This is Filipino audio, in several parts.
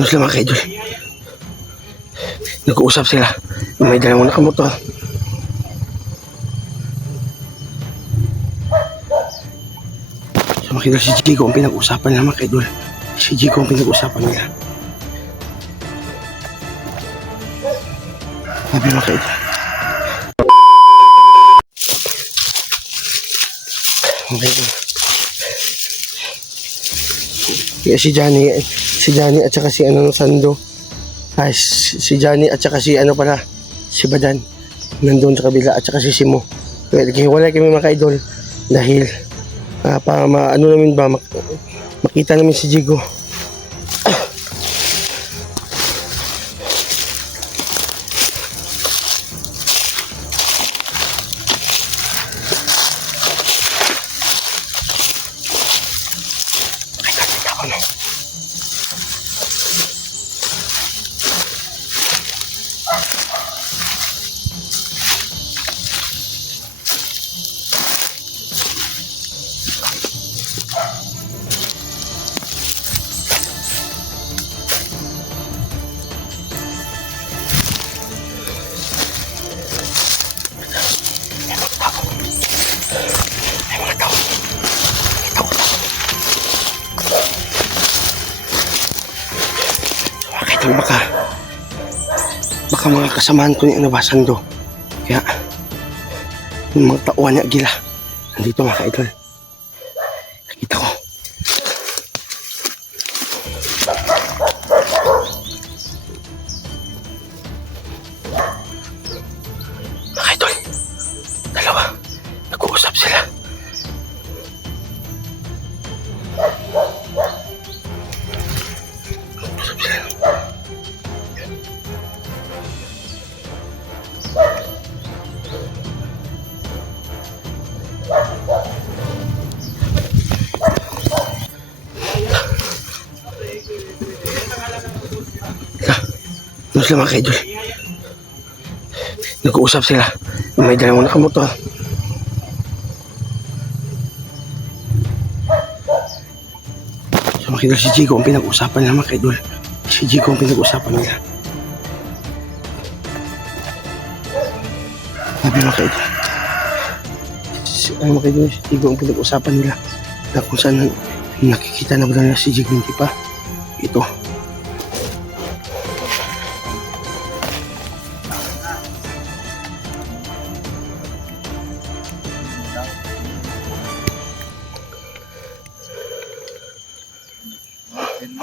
Doon sila mga kaidol. Nag-uusap sila. May dalawang nakamotor. So mga kaidol, si Jigo ang pinag-usapan nila mga kaidol. Si Jigo ang pinag-usapan nila. Sabi mga kaidol. Okay. Yeah, si Johnny at saka si Sando. Ay, si Johnny at saka si si Badan. Nandun sa kabila at saka si Simo. Well, wala kami mga kaidol dahil para namin ba makita namin si Jigo. Baka mga kasamahan ko ni Sando. Kaya yung mga tauhan niya gila nandito mga kaidol. Nakita ko. Mga kaidol, dalawa nag-uusap sila. Doon sila mga kaidol. Nag-uusap sila. May dalawang nakamotor. So mga kaidol, si Jigo ang pinag-usapan nila mga kaidol. Si Jigo ang pinag-usapan nila. Sabi mga kaidol. Mga kaidol, si Jigo ang pinag-usapan nila. Na kung saan nakikita na ba nila si Jigo, hindi pa. Ito.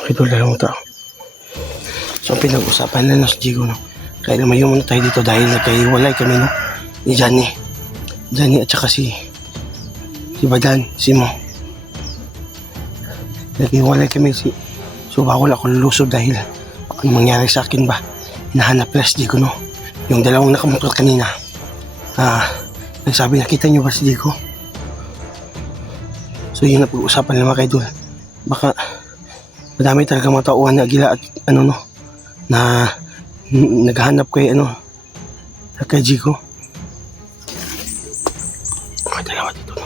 Ito dalawang tao. So ang pinag-usapan na si Jigo, no? Kaya naman yung tayo dito dahil nagkahiwalay kami, no? Ni Johnny at saka si Badan, Simo. Nagkahiwalay kami so bawal ako lulusod dahil ano mangyari sa akin ba? Hinahanap nila si Jigo, no? Yung dalawang nakamotor kanina. Nagsabi, nakita nyo ba si Jigo? So yun na pag-usapan nila mga kaidol. Baka madami talaga mga tauhan na gila at na naghahanap kay kay Jigo. May dalawa dito, no?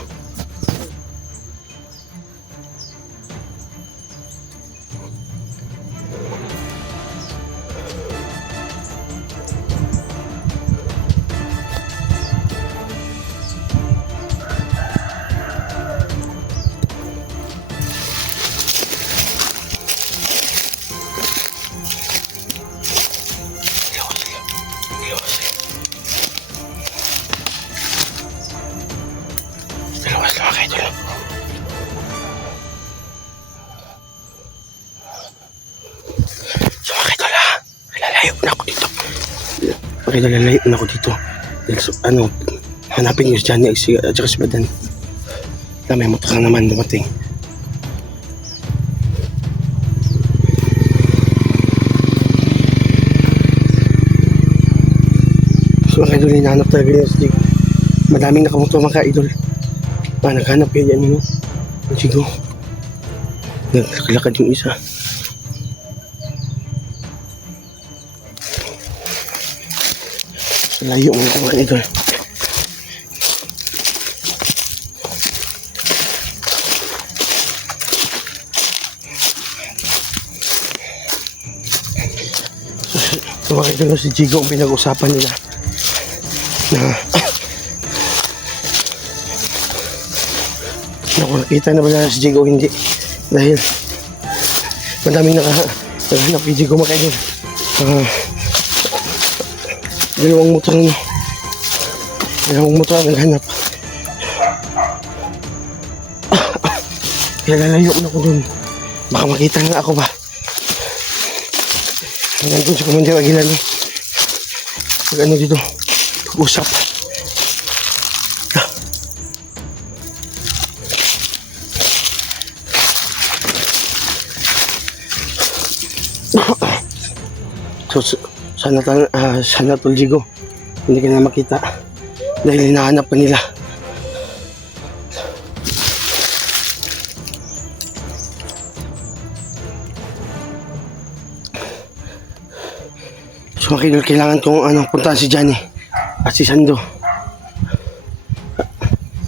Okay, lalayo na ako dito. Hanapin yung si Johnny at saka si Badan. May motor ka naman dumating. So mga idol, hinahanap talaga yung si Jigo. Madaming nakamotor mga idol. Naghanap kayo yan yung Jigo. Naglalakad yung isa. Layo mo ako mga idol. So mga idol, si Jigo ang pinag-usapan nila na kung nakita na ba na si Jigo hindi, dahil madaming naghanap kay Jigo mga idol. Dalawang motor ang naghanap. Kaya lalayo na ako dun, baka makita nga ako ba. Nandun sa Commander Aguilar, no? Pag ano dito, pag-usap. So, sana tol Jigo, hindi ka na makita dahil hinahanap pa nila. So kailangan kong puntahan si Johnny at si Sando,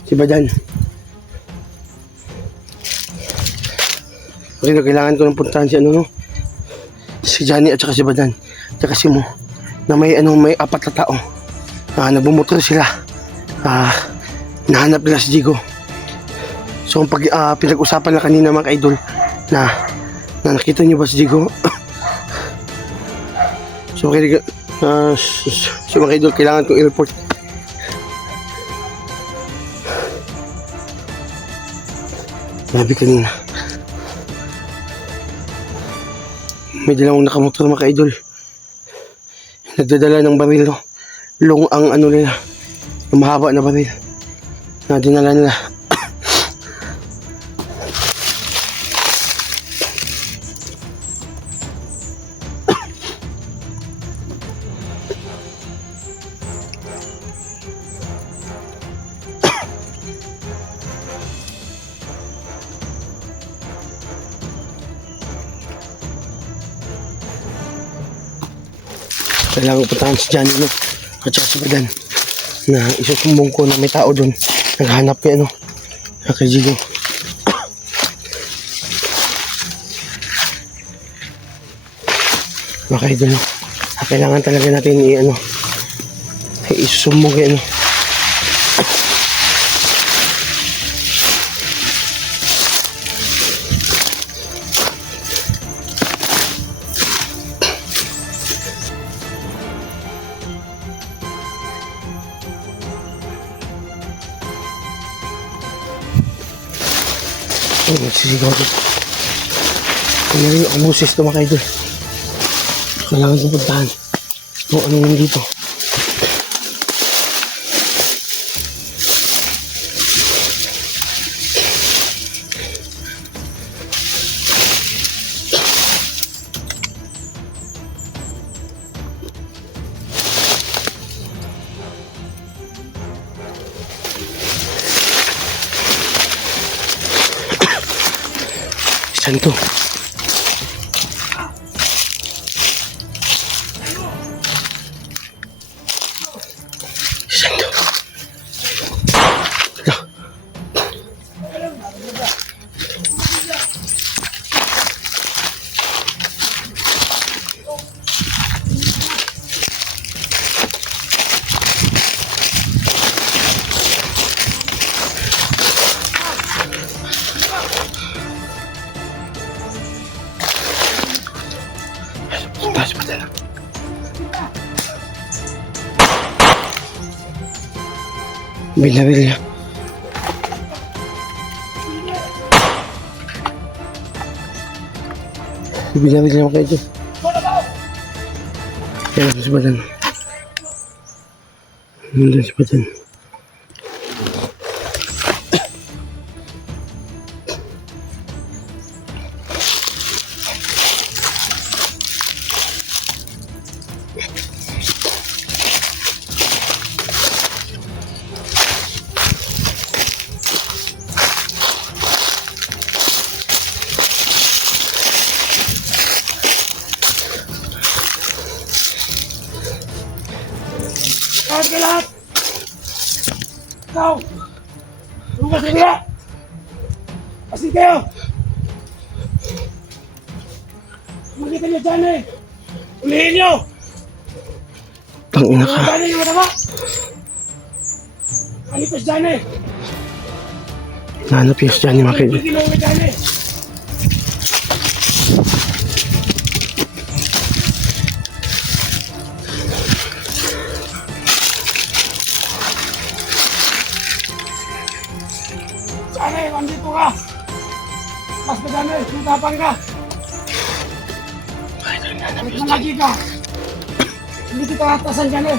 si Badan. Kailangan ko ng puntahan si Johnny at saka si Badan at saka si Mo, na may apat na tao. Nagbumotor sila. Nahanap nila si Jigo. So pag pinag-usapan na kanina mga idol na nakita niyo ba si Jigo? So mga idol, kailangan kong i-report. Sabi kanina, may dalawang nakamotor mga idol. Nagdadala ng baril, no? Long ang nila, yung mahaba na baril na dinala nila. Kailangan puntahan si Johnny, no? At saka si Badan, na isusumbong ko na may tao doon naghanap kay kay Jigo. Mga idol, no? Kailangan talaga natin isusumbong kay nagsisigaw dito. Kaya rin ang buses ito mga idol. Kailangan kong puntahan kung ano yun dito. Santo. Santo. Taas pa talaga. Binabil niya. Binabil niya ako kayo. Yan, si Badan. Nandun si Badan. Lahat ka lahat! Ikaw! Lumas na kaya! Asin kayo! Makita niyo dyan eh! Ulihin niyo! Tangina ka. Johnny, yung mata mo! Alipas, Johnny! Nanap yung si Johnny mga kaidol. Tigil mo, Johnny! Johnny, andito ka! Mas na Johnny, sutapan ka! Kahit malagi ka! Hindi kita atasan, Johnny!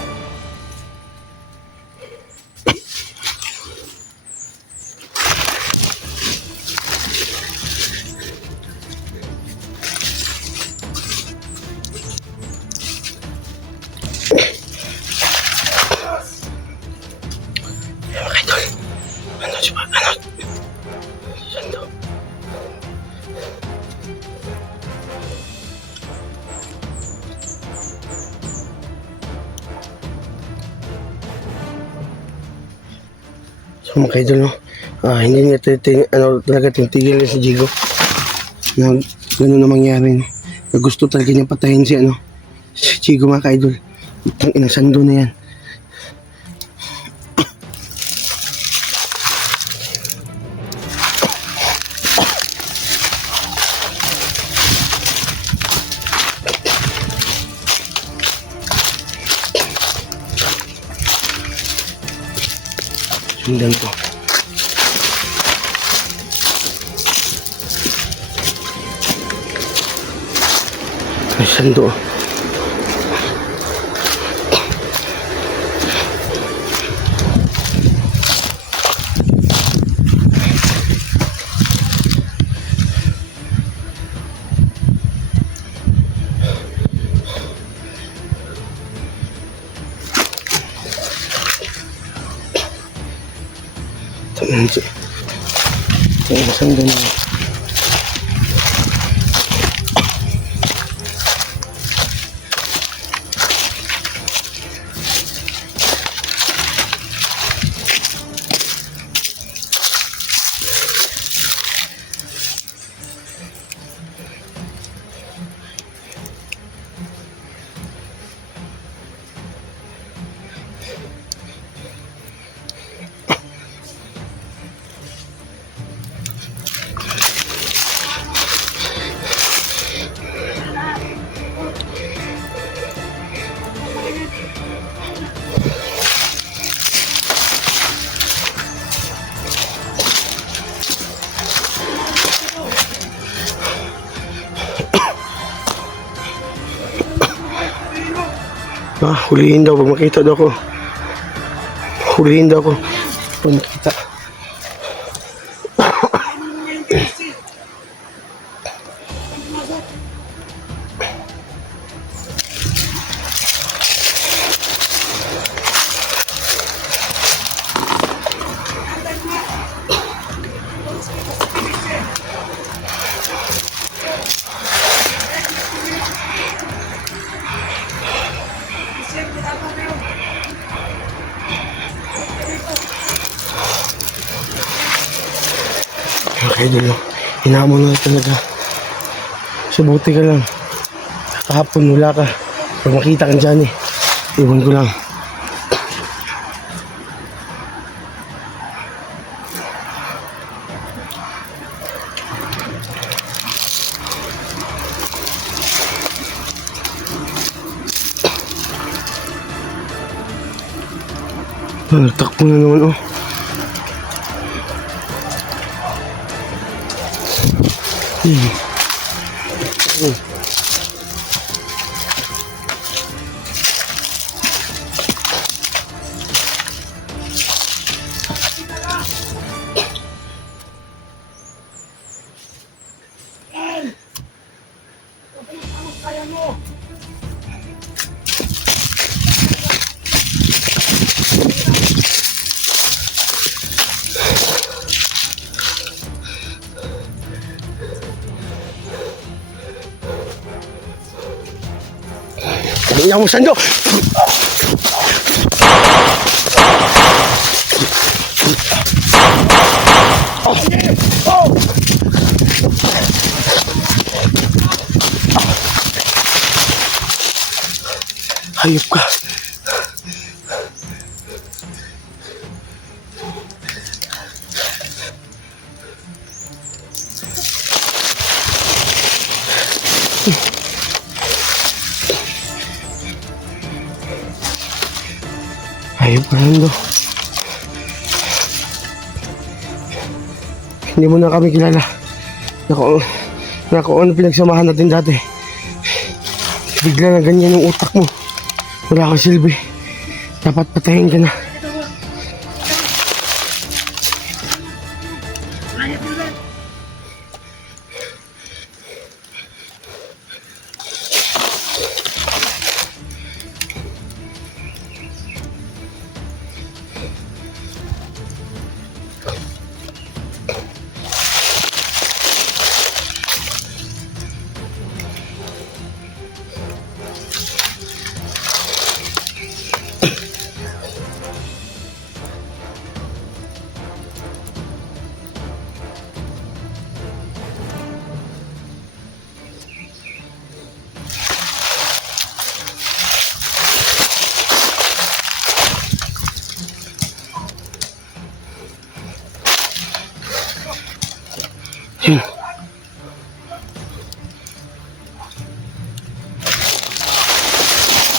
Mga kaidol. Ano siya ba? Ano? Sando. So mga kaidol, no? Hindi niya talaga tinitigil si Jigo na gano'n na mangyari, no? Na gusto talaga niya patayin si Jigo mga kaidol. Itang inasando na yan. Sundan ko. Ay, sando. Sando na. Hulihin daw pag makita daw ako. Hulihin daw ako pag makita. Okay, idol, no? Hinamon na talaga. Subuti ka lang. Kahapon wala ka. Pag makita kang dyan, iwan ko lang. Nagtakbo na naman, oh. Kaya mo sando. Hayop ka. Ay, Fernando. Hindi mo na kami kilala. Naku, ano pinagsamahan natin dati. Bigla na ganyan yung utak mo. Wala kang silbi. Dapat patayin ka na. Yun.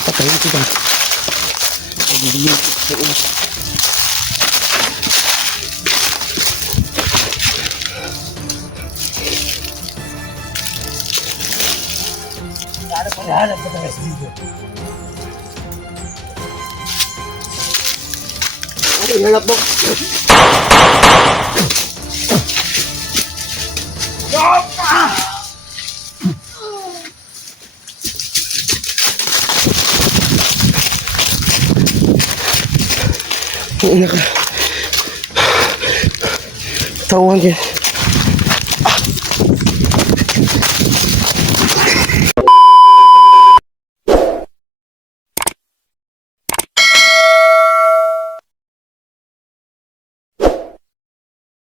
Patayin kita. Pagiging sa ulo. Hanap ka talaga dito. Ano yung hanap mo? Ina ka. Tauhan ka.